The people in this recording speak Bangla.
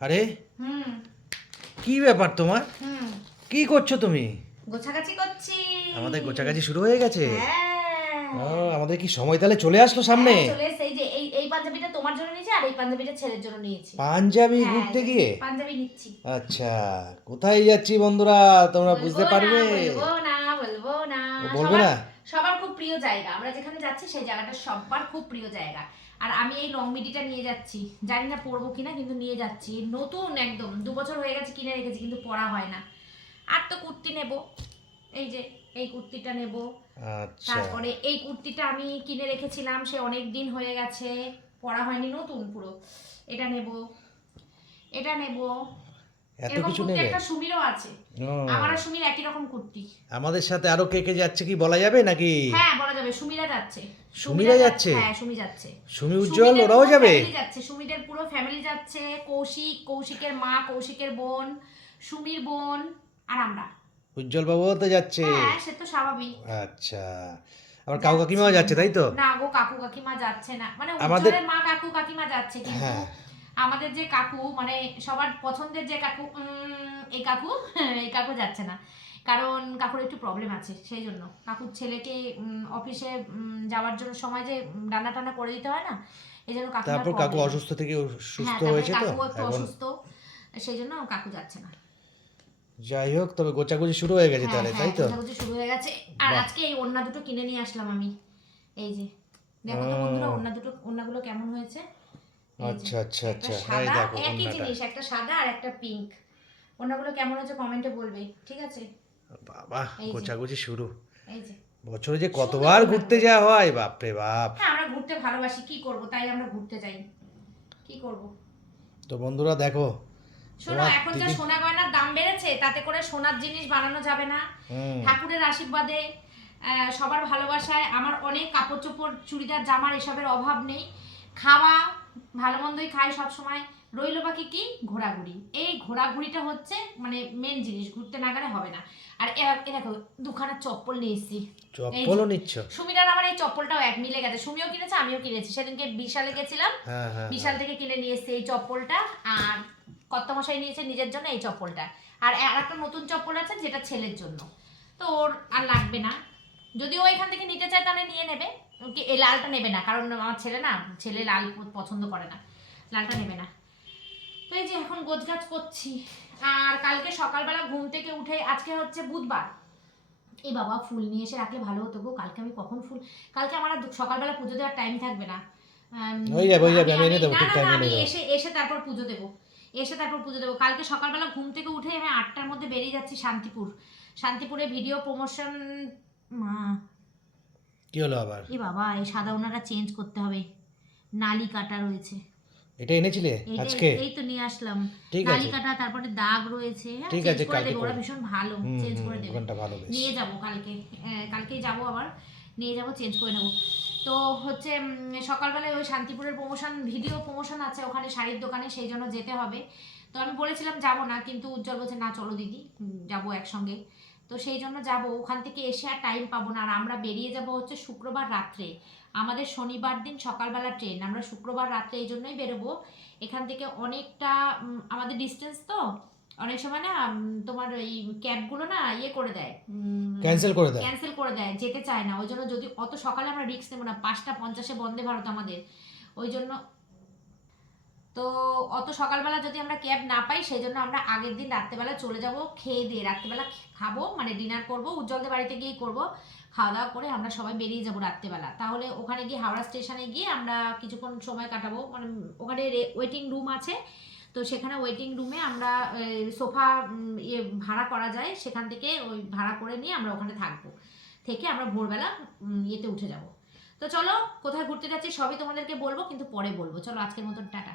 আরে? কি ব্যাপার তোমার? কি করছ তুমি? গোছাগাছি করছি। আমাদের গোছাগাছি শুরু হয়ে গেছে। হ্যাঁ। ও আমাদের কি সময় তাহলে চলে আসলো সামনে? হ্যাঁ, চলে এই যে এই এই পাঞ্জাবিটা তোমার জন্য নিয়েছি আর এই পাঞ্জাবিটা ছেলের জন্য নিয়েছি। পাঞ্জাবি হ্যাঁ, ঘুরতে গিয়ে? পাঞ্জাবি নিচ্ছি। আচ্ছা কোথায় যাচ্ছি বন্ধুরা? তোমরা বুঝতে পারবে। না, বলব না বলব না। বলবে না? সবার খুব প্রিয় জায়গা। আমরা যেখানে যাচ্ছি সেই জায়গাটা সবার খুব প্রিয় জায়গা। আর আমি এই লং মিডিটা নিয়ে যাচ্ছি। জানি না পরবো কিনা কিন্তু নিয়ে যাচ্ছি। নতুন একদম। দু বছর হয়ে গেছে কিনে রেখেছি কিন্তু পরা হয় না। আর তো কুর্তি নেব। এই যে এই কুর্তিটা নেব। আচ্ছা। তারপরে এই কুর্তিটা আমি কিনে রেখেছিলাম সে অনেক দিন হয়ে গেছে। পরা হয়নি নতুন পুরো। এটা নেব। এটা নেব। এত কিছু নেবে? একটা সুমিরও আছে। আমার আর সুমির একই রকম কুর্তি। আমাদের সাথে আরও কে কে যাচ্ছে কি বলা যাবে নাকি? হ্যাঁ বলা যাবে। সুমিরা যাচ্ছে। সুমিরা যাচ্ছে? হ্যাঁ সুমি যাচ্ছে। সুমি উজ্জ্বল ওরাও যাবে? যাচ্ছে। সুমিদের পুরো ফ্যামিলি যাচ্ছে। কৌশিক কৌশিকের মা কৌশিকের বোন সুমির বোন আর আমরা। উজ্জ্বল বাবুও তো যাচ্ছে। হ্যাঁ সে তো স্বাভাবিক। আচ্ছা। আবার কাউ কাকিমাও যাচ্ছে তাই তো? না গো কাকু কাকিমা যাচ্ছে না। মানে আমাদের- উজ্জ্বলের মা কাকু কাকিমা যাচ্ছে কিন্তু হ্যাঁ। আমাদের যে কাকু মানে সবার পছন্দের যে কাকু এই কাকু এই কাকু যাচ্ছে না। কারণ কাকুর একটু প্রবলেম আছে সেই জন্য। কাকুর ছেলেকে অফিসে যাওয়ার জন্য সময় যে রান্না টান্না করে দিতে হয় না এই জন্য কাকু তারপর কাকু অসুস্থ থেকে সুস্থ হয়েছে তো? কাকু একটু অসুস্থ সেই জন্য কাকু যাচ্ছে না। যাই হোক তবে গোচাগুচি শুরু হয়ে গেছে হ্যাঁ, তাহলে হ্যাঁ, তাই তো? গোছাগুছি শুরু হয়ে গেছে। আর আজকে এই ওড়না দুটো কিনে নিয়ে আসলাম আমি এই যে। দেখো তো বন্ধুরা ওড়না দুটো ওড়নাগুলো কেমন হয়েছে? আচ্ছা আচ্ছা আচ্ছা। সাদা দেখো একই জিনিস একটা সাদা আর একটা পিঙ্ক ওড়নাগুলো কেমন হয়েছে কমেন্টে বলবে ঠিক আছে? বাবা। গোচাগুচি শুরু। এই যে। বছরে যে কতবার ঘুরতে যাওয়া হয় বাপরে বাপ। হ্যাঁ আমরা ঘুরতে ভালোবাসি কি করব? তাই আমরা ঘুরতে যাই। কি করব? তো বন্ধুরা দেখো। শোনো এখন যা সোনা গয়নার দাম বেড়েছে তাতে করে সোনার জিনিস বানানো যাবে না। ঠাকুরের আশীর্বাদে সবার ভালোবাসায়। আমার অনেক কাপড় চোপড় চুড়িদার জামার এসবের অভাব নেই। খাওয়া ভালো মন্দই খায় সব সময় রইল বাকি কি? ঘোরাঘুরি। এই ঘোরাঘুরিটা হচ্ছে মানে মেন জিনিস ঘুরতে না গেলে হবে না। আর দেখো দুখানা চপ্পল নিয়ে এসেছি। চপ্পলও নিচ্ছ? সুমিরার আমার এই চপ্পলটাও এক মিলে গেছে। সুমিও কিনেছে আমিও কিনেছি। সেদিনকে বিশালে গেছিলাম। হ্যাঁ হ্যাঁ বিশাল থেকে কিনে নিয়ে এসেছি এই চপ্পলটা। আর কর্তমশাই নিয়েছে নিজের জন্য এই চপ্পলটা। আর আর একটা নতুন চপ্পল আছে যেটা ছেলের জন্য। তো ওর আর লাগবে না। যদি ও এখান থেকে নিতে চায় তাহলে নিয়ে নেবে। কি এই লালটা নেবে না? কারণ আমার ছেলে না ছেলে লাল পছন্দ করে না। লালটা নেবে না। তো এই যে এখন গোছগাছ করছি। আর কালকে সকালবেলা ঘুম থেকে উঠে আজকে হচ্ছে বুধবার। এই বাবা ফুল নিয়ে এসে রাখলে ভালো হতো গো। কালকে আমি কখন ফুল কালকে আমার সকালবেলা পুজো দেওয়ার টাইম থাকবে না। হয়ে যাবে, হয়ে যাবে, এনে দেবো, ঠিক আমি এসে এসে তারপর পুজো দেবো। এসে তারপর পুজো দেবো। কালকে সকালবেলা ঘুম থেকে উঠে আমি আটটার মধ্যে বেরিয়ে যাচ্ছি শান্তিপুর। শান্তিপুরে ভিডিও প্রমোশন মা কি হলো আবার? এ বাবা এই সাদা ওনারা চেঞ্জ করতে হবে। নালি কাটা রয়েছে। এটা এনেছিলে আজকে? এই তো নিয়ে আসলাম। নালি কাটা তারপরে দাগ রয়েছে। হ্যাঁ ঠিক আছে, কালকে ওরা ভীষণ ভালো চেঞ্জ করে দেবে। ওখানটা ভালো বেশ। নিয়ে যাব কালকে। আহ, কালকেই যাব আবার। নিয়ে যাব চেঞ্জ করে নেব। তো হচ্ছে সকালবেলায় ওই শান্তিপুরের প্রমোশন ভিডিও প্রমোশন আছে। ওখানে শাড়ির দোকানে সেই জন্য যেতে হবে। তো আমি বলেছিলাম যাব না কিন্তু উজ্জ্বল বলছে না চলো দিদি যাব একসঙ্গে। তো সেই জন্য যাব। ওখান থেকে এসে আর টাইম পাবো না। আর আমরা বেরিয়ে যাব হচ্ছে শুক্রবার রাত্রে। আমাদের শনিবার দিন সকালবেলা ট্রেন আমরা শুক্রবার রাত্রে এই জন্যই বেরোবো। এখান থেকে অনেকটা আমাদের ডিস্টেন্স তো। অনেক সময় না তোমার এই ক্যাবগুলো না ইয়ে করে দেয়। ক্যান্সেল করে দাও ক্যান্সেল করে দেয় যেতে চায় না। ওই জন্য যদি অত সকালে আমরা রিক্স নেব না। পাঁচটা পঞ্চাশে বন্দে ভারত আমাদের। ওই জন্য তো অত সকালবেলা যদি আমরা ক্যাব না পাই সেই জন্য আমরা আগের দিন রাত্রেবেলা চলে যাব, খেয়ে দিয়ে রাত্রেবেলা খাব মানে ডিনার করব, উজ্জ্বলদের বাড়িতে গিয়েই করব। খাওয়া দাওয়া করে আমরা সবাই বেরিয়ে যাব রাত্রেবেলা। তাহলে ওখানে গিয়ে, হাওড়া স্টেশনে গিয়ে আমরা কিছুক্ষণ সময় কাটাবো। মানে ওখানে ওয়েটিং রুম আছে। তো সেখানে ওয়েটিং রুমে আমরা সোফা ইয়ে ভাড়া করা যায়। সেখান থেকে ওই ভাড়া করে নিয়ে আমরা ওখানে থাকব। থেকে আমরা ভোরবেলা ইয়েতে উঠে যাব। তো চলো, কোথায় ঘুরতে যাচ্ছি সবই তোমাদেরকে বলব, কিন্তু পরে বলব। চলো, আজকের মতন, টাটা।